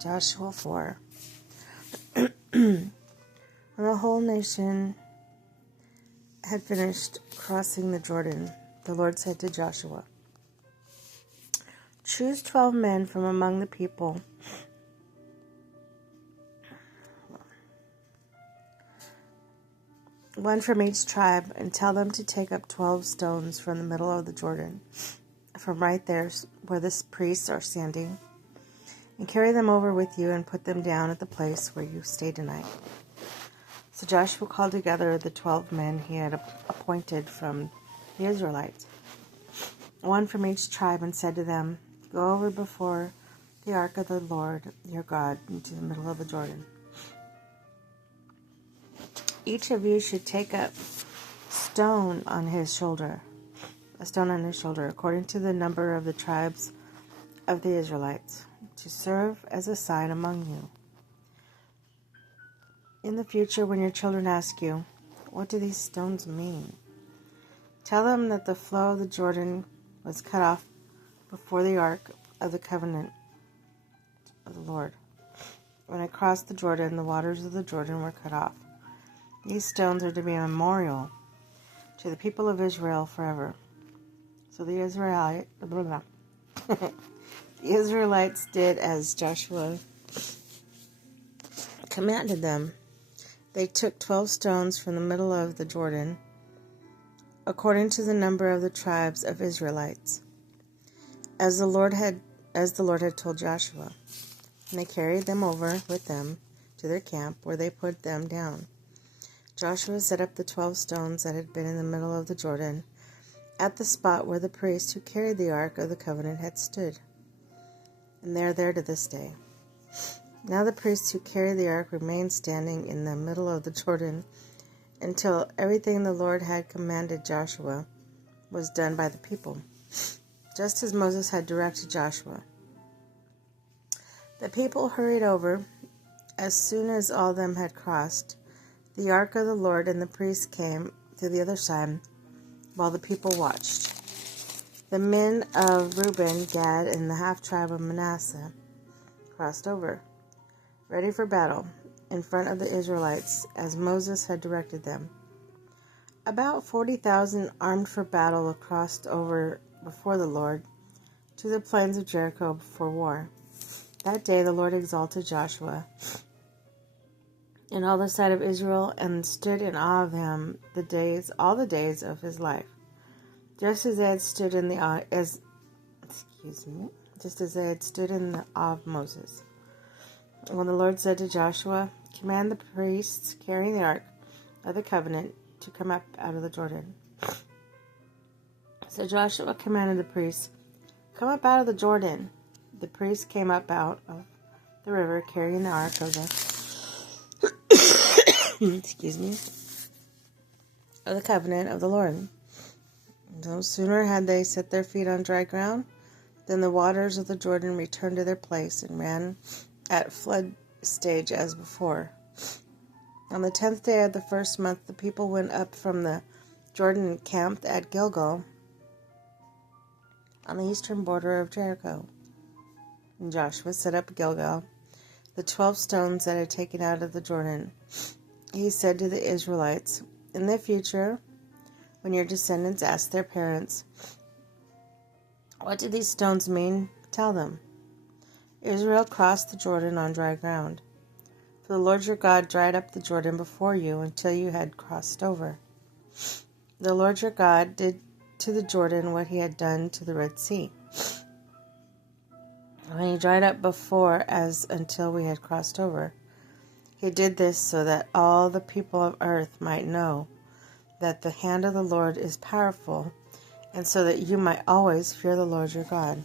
Joshua 4. When the whole nation had finished crossing the Jordan, the Lord said to Joshua, "Choose 12 men from among the people, one from each tribe, and tell them to take up 12 stones from the middle of the Jordan, from right there where the priests are standing, and carry them over with you and put them down at the place where you stay tonight." So Joshua called together the 12 men he had appointed from the Israelites, one from each tribe, and said to them, "Go over before the ark of the Lord your God into the middle of the Jordan. Each of you should take up a stone on his shoulder, according to the number of the tribes of the Israelites, to serve as a sign among you. In the future, when your children ask you, 'What do these stones mean?' tell them that the flow of the Jordan was cut off before the ark of the covenant of the Lord. When it crossed the Jordan, the waters of the Jordan were cut off. These stones are to be a memorial to the people of Israel forever." So the Israelites did as Joshua commanded them. They took 12 stones from the middle of the Jordan, according to the number of the tribes of Israelites, as the Lord had told Joshua. And they carried them over with them to their camp, where they put them down. Joshua set up the 12 stones that had been in the middle of the Jordan at the spot where the priests who carried the Ark of the Covenant had stood, and they are there to this day. Now the priests who carry the ark remained standing in the middle of the Jordan until everything the Lord had commanded Joshua was done by the people, just as Moses had directed Joshua. The people hurried over. As soon as all of them had crossed, the ark of the Lord and the priests came to the other side while the people watched. The men of Reuben, Gad, and the half-tribe of Manasseh crossed over, ready for battle, in front of the Israelites, as Moses had directed them. About 40,000 armed for battle crossed over before the Lord to the plains of Jericho for war. That day the Lord exalted Joshua in all the sight of Israel, and stood in awe of him all the days of his life, just as they had stood in the awe of Moses. When the Lord said to Joshua, "Command the priests carrying the ark of the covenant to come up out of the Jordan." So Joshua commanded the priests, "Come up out of the Jordan." The priests came up out of the river, carrying the ark of the of the covenant of the Lord. No sooner had they set their feet on dry ground than the waters of the Jordan returned to their place and ran at flood stage as before. On the 10th day of the first month, the people went up from the Jordan and camped at Gilgal on the eastern border of Jericho. And Joshua set up Gilgal the 12 stones that had taken out of the Jordan. He said to the Israelites, "In the future, when your descendants ask their parents, 'What do these stones mean?' tell them, 'Israel crossed the Jordan on dry ground. For the Lord your God dried up the Jordan before you until you had crossed over. The Lord your God did to the Jordan what he had done to the Red Sea, when he dried up before us until we had crossed over. He did this so that all the people of earth might know that the hand of the Lord is powerful, and so that you might always fear the Lord your God."